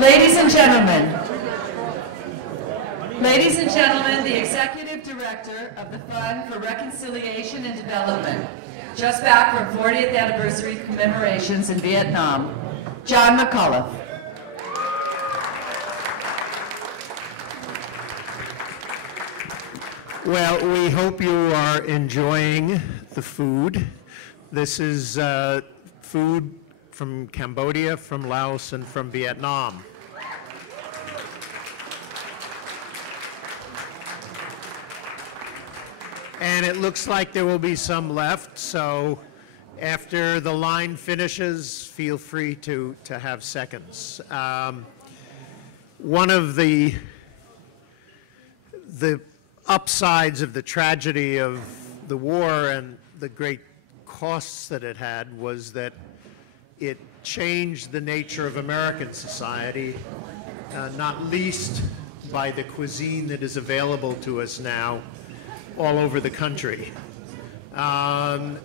Ladies and gentlemen, the Executive Director of the Fund for Reconciliation and Development, just back from 40th anniversary commemorations in Vietnam, John McCullough. Well, we hope you are enjoying the food. This is food from Cambodia, from Laos, and from Vietnam. And it looks like there will be some left, so after the line finishes, feel free to have seconds. One of the upsides of the tragedy of the war and the great costs that it had was that it changed the nature of American society, not least by the cuisine that is available to us now all over the country. And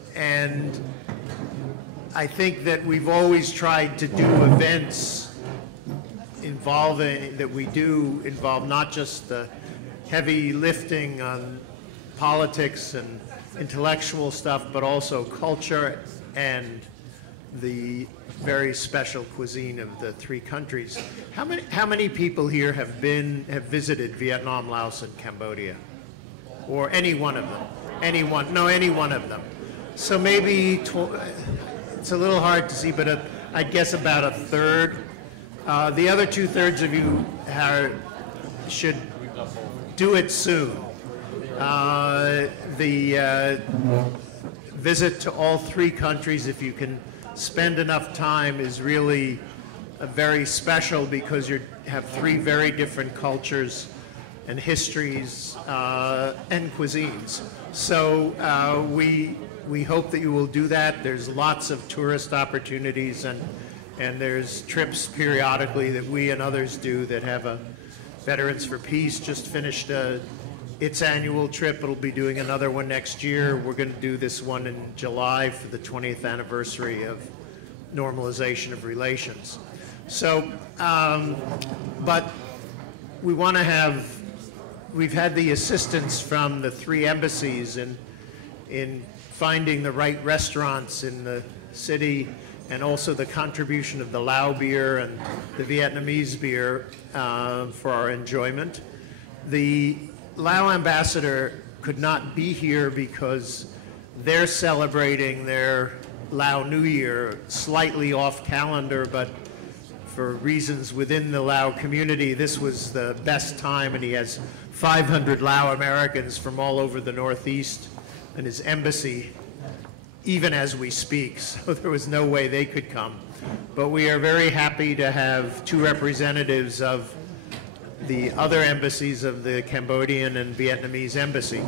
I think that we've always tried to do events involve not just the heavy lifting on politics and intellectual stuff, but also culture and the very special cuisine of the three countries. How many people here have visited Vietnam, Laos, and Cambodia? Or any one of them? Any one of them. So maybe, it's a little hard to see, but I'd guess about a third. The other 2/3 of you should do it soon. The visit to all three countries, if you can spend enough time, is really very special because you have three very different cultures and histories and cuisines. So we hope that you will do that. There's lots of tourist opportunities, and there's trips periodically that we and others do that have a Veterans for Peace just finished its annual trip. It'll be doing another one next year. We're going to do this one in July for the 20th anniversary of normalization of relations. So, but we want to have, we've had the assistance from the three embassies in finding the right restaurants in the city, and also the contribution of the Lao beer and the Vietnamese beer for our enjoyment. The Lao ambassador could not be here because they're celebrating their Lao New Year slightly off calendar, but for reasons within the Lao community, this was the best time, and he has 500 Lao Americans from all over the Northeast in his embassy, even as we speak, so there was no way they could come. But we are very happy to have two representatives of the other embassies of the Cambodian and Vietnamese embassy.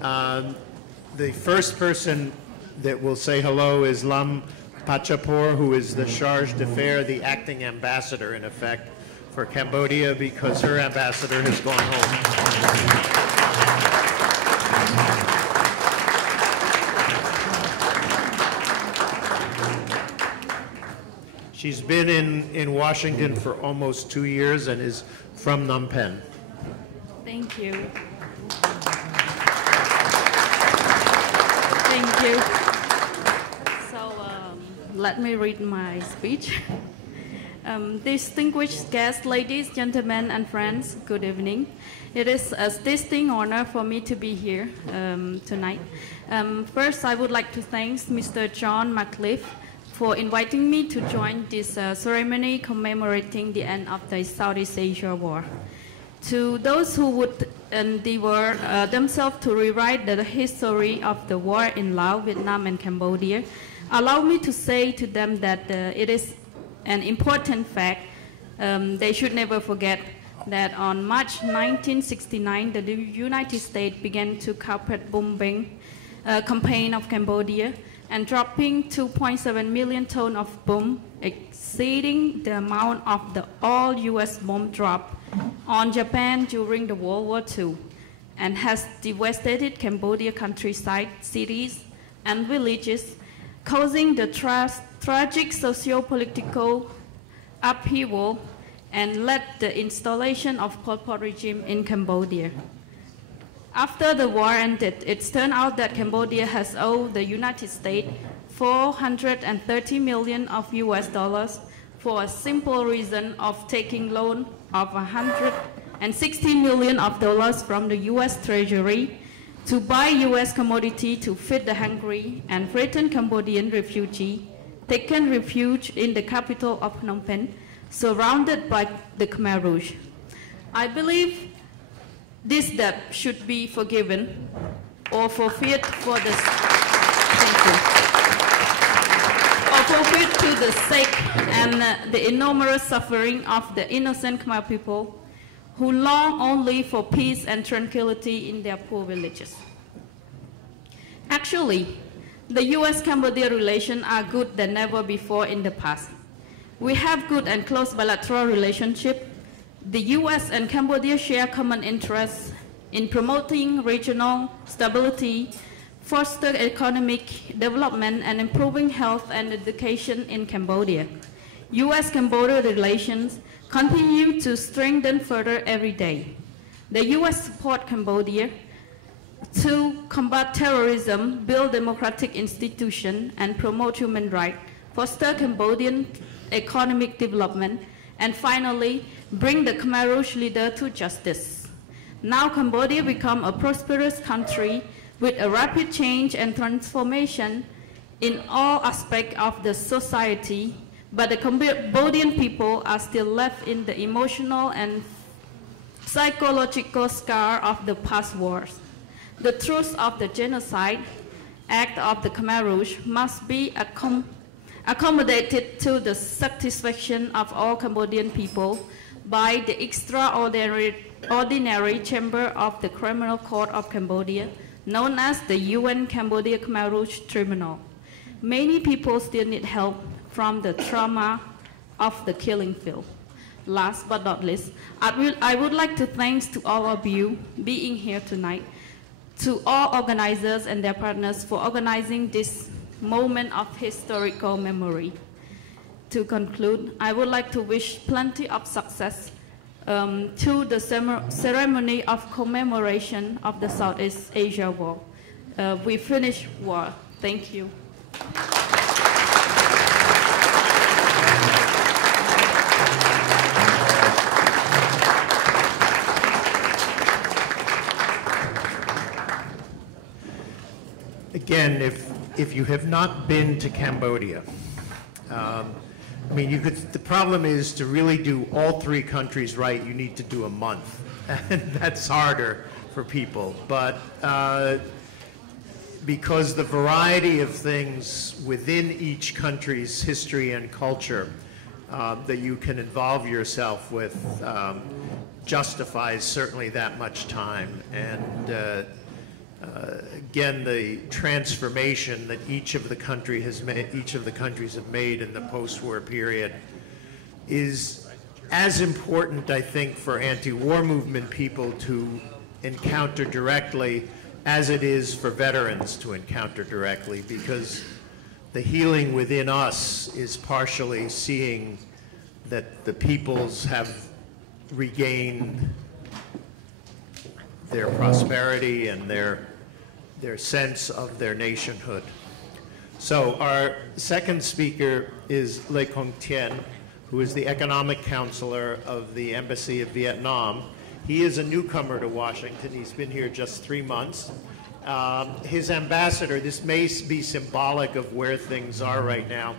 The first person that will say hello is Lam Pachapor, who is the charge d'affaires, the acting ambassador, in effect, for Cambodia, because her ambassador has gone home. She's been in Washington for almost 2 years and is from Phnom Penh. Thank you. Thank you. So let me read my speech. Distinguished guests, ladies, gentlemen, and friends, good evening. It is a distinct honor for me to be here tonight. First, I would like to thank Mr. John McLeaf for inviting me to join this ceremony commemorating the end of the Southeast Asia War. To those who would endeavor themselves to rewrite the history of the war in Laos, Vietnam, and Cambodia, allow me to say to them that it is an important fact they should never forget that on March 1969, the United States began to carpet bombing campaign of Cambodia, and dropping 2.7 million tons of bomb, exceeding the amount of the all U.S. bomb drop on Japan during the World War II, and has devastated Cambodia countryside, cities, and villages, causing the tragic socio-political upheaval and led the installation of Pol Pot regime in Cambodia. After the war ended, it turned out that Cambodia has owed the United States $430 million of US dollars for a simple reason of taking loan of $160 million of dollars from the US Treasury to buy US commodity to feed the hungry and frightened Cambodian refugees taken refuge in the capital of Phnom Penh, surrounded by the Khmer Rouge. I believe this debt should be forgiven or forfeit for the forfeit to the sake and the enormous suffering of the innocent Khmer people who long only for peace and tranquility in their poor villages. Actually, the US-Cambodia relations are good than ever before in the past. We have good and close bilateral relationship. The US and Cambodia share common interests in promoting regional stability, foster economic development, and improving health and education in Cambodia. US-Cambodia relations continue to strengthen further every day. The US support Cambodia to combat terrorism, build democratic institutions, and promote human rights, foster Cambodian economic development, and finally, bring the Khmer Rouge leader to justice. Now Cambodia become a prosperous country with a rapid change and transformation in all aspects of the society, but the Cambodian people are still left in the emotional and psychological scar of the past wars. The truth of the genocide act of the Khmer Rouge must be accommodated to the satisfaction of all Cambodian people by the extraordinary chamber of the Criminal Court of Cambodia, known as the UN Cambodia Khmer Rouge Tribunal. Many people still need help from the trauma of the killing field. Last but not least, I would like to thank to all of you being here tonight, to all organizers and their partners for organizing this moment of historical memory. To conclude, I would like to wish plenty of success to the ceremony of commemoration of the Southeast Asia War. We finished war. Thank you. Again, if you have not been to Cambodia, I mean, the problem is to really do all three countries right, you need to do a month. And that's harder for people. But because the variety of things within each country's history and culture that you can involve yourself with justifies certainly that much time. And again, the transformation that each of the countries have made in the post-war period is as important, I think, for anti-war movement people to encounter directly as it is for veterans to encounter directly, because the healing within us is partially seeing that the peoples have regained their prosperity and their sense of their nationhood. So our second speaker is Le Quang Thien, who is the economic counselor of the Embassy of Vietnam. He is a newcomer to Washington. He's been here just 3 months. His ambassador, this may be symbolic of where things are right now.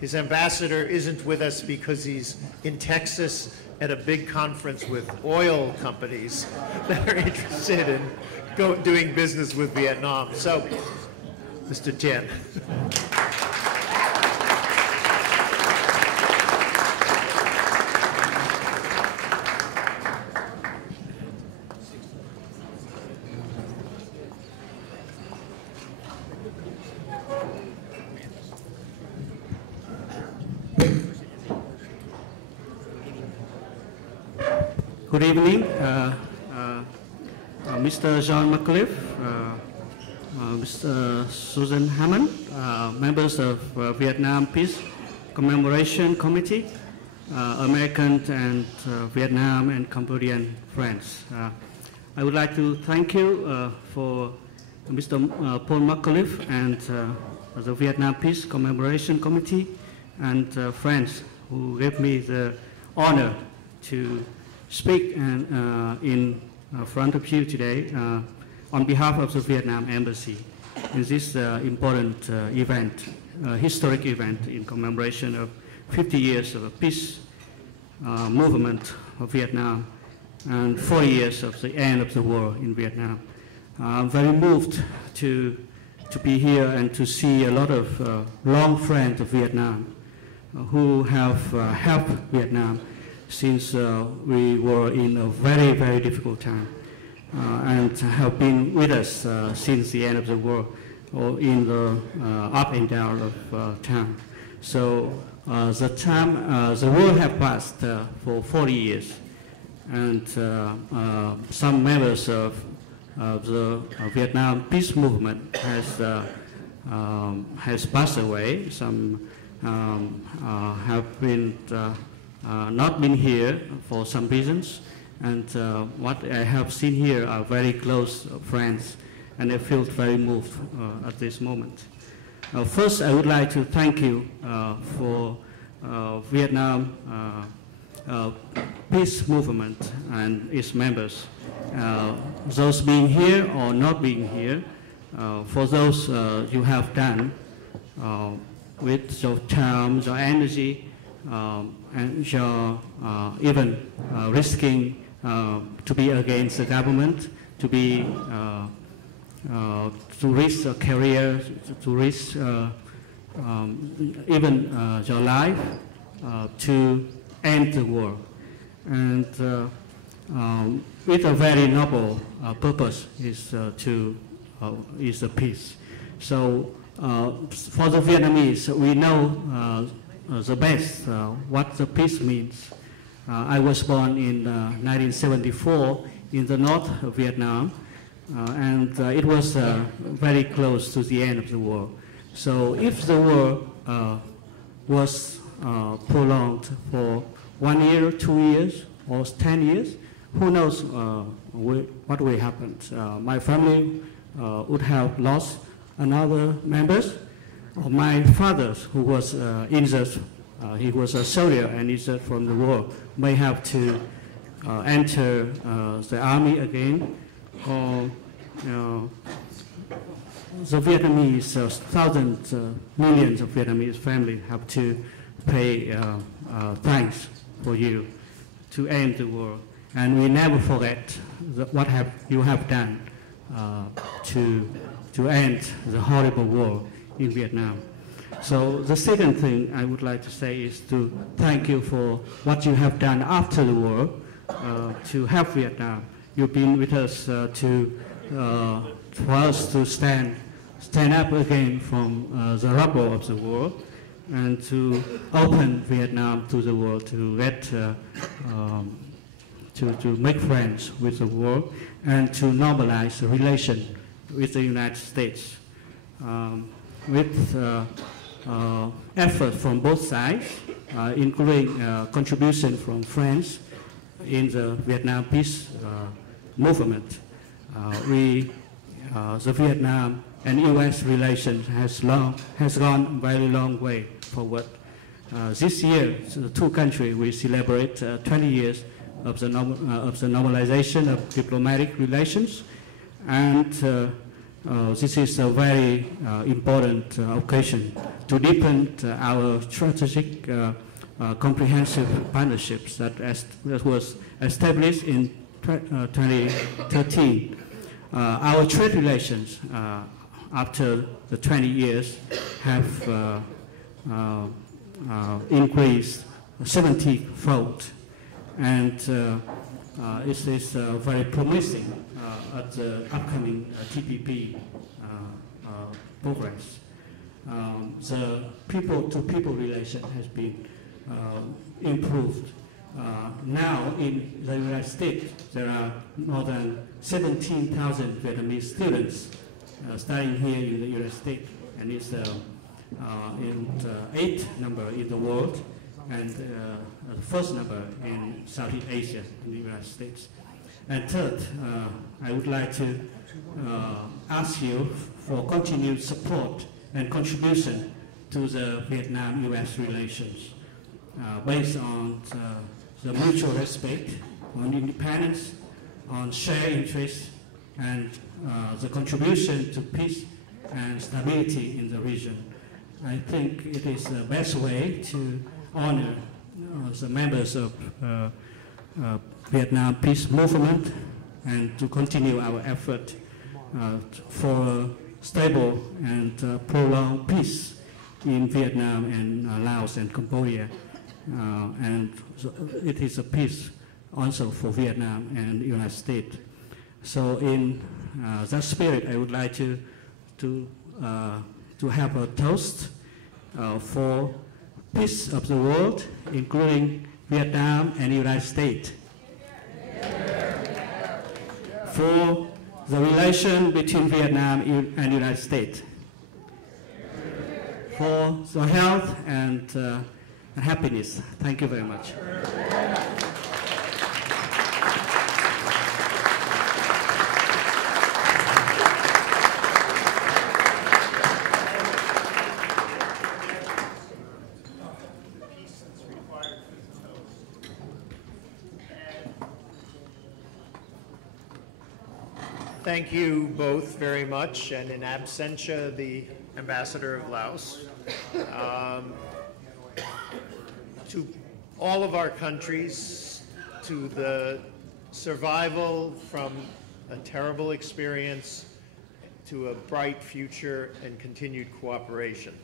His ambassador isn't with us because he's in Texas at a big conference with oil companies that are interested in doing business with Vietnam. So, Mr. Thien. Good evening, Mr. John McLeaf, Mr. Susan Hammond, members of Vietnam Peace Commemoration Committee, American and Vietnam and Cambodian friends. I would like to thank you for Mr. Paul McAuliffe and the Vietnam Peace Commemoration Committee and friends who gave me the honor to speak in front of you today on behalf of the Vietnam Embassy in this important event, historic event in commemoration of 50 years of a peace movement of Vietnam and 40 years of the end of the war in Vietnam. I'm very moved to be here and to see a lot of long friends of Vietnam who have helped Vietnam since we were in a very, very difficult time and have been with us since the end of the war or in the up and down of time. So the war has passed for 40 years, and some members of the Vietnam peace movement has passed away. Some have been not been here for some reasons, and what I have seen here are very close friends, and I feel very moved at this moment. First, I would like to thank you for Vietnam peace movement and its members, those being here or not being here, for those you have done with your time, your energy, and your even risking to be against the government, to be to risk a career, to risk even your life to end the war, and with a very noble purpose is the peace. So for the Vietnamese, we know the best what the peace means. I was born in 1974 in the north of Vietnam, and it was very close to the end of the war. So if the war was prolonged for 1 year, 2 years, or 10 years, who knows what will happen. My family would have lost another members. My father, who was injured, he was a soldier and injured from the war, may have to enter the army again, or the Vietnamese, thousands, millions of Vietnamese families have to pay thanks for you to end the war. And we never forget what you have done to end the horrible war in Vietnam. So the second thing I would like to say is to thank you for what you have done after the war to help Vietnam. You've been with us for us to stand up again from the rubble of the war and to open Vietnam to the world, to get to make friends with the world and to normalize the relation with the United States. With effort from both sides, including contribution from friends in the Vietnam peace movement. The Vietnam and U.S. relations has gone a very long way forward. This year, the two countries will celebrate 20 years of the normalization of diplomatic relations, and this is a very important occasion to deepen our strategic comprehensive partnerships that was established in 2013. Our trade relations after the 20 years have increased 70-fold, and it is very promising at the upcoming TPP progress. The people-to-people relation has been improved. Now in the United States, there are more than 17,000 Vietnamese students studying here in the United States, and it's in the 8th number in the world. and the first number in Southeast Asia in the United States. And third, I would like to ask you for continued support and contribution to the Vietnam-U.S. relations based on the mutual respect, on independence, on shared interests, and the contribution to peace and stability in the region. I think it is the best way to honor the members of Vietnam Peace Movement and to continue our effort for stable and prolonged peace in Vietnam and Laos and Cambodia. And so it is a peace also for Vietnam and the United States. So in that spirit, I would like to have a toast for peace of the world, including Vietnam and the United States. For the relation between Vietnam and the United States. For the health and happiness. Thank you very much. Thank you both very much, and in absentia, the Ambassador of Laos. To all of our countries, to the survival from a terrible experience, to a bright future and continued cooperation.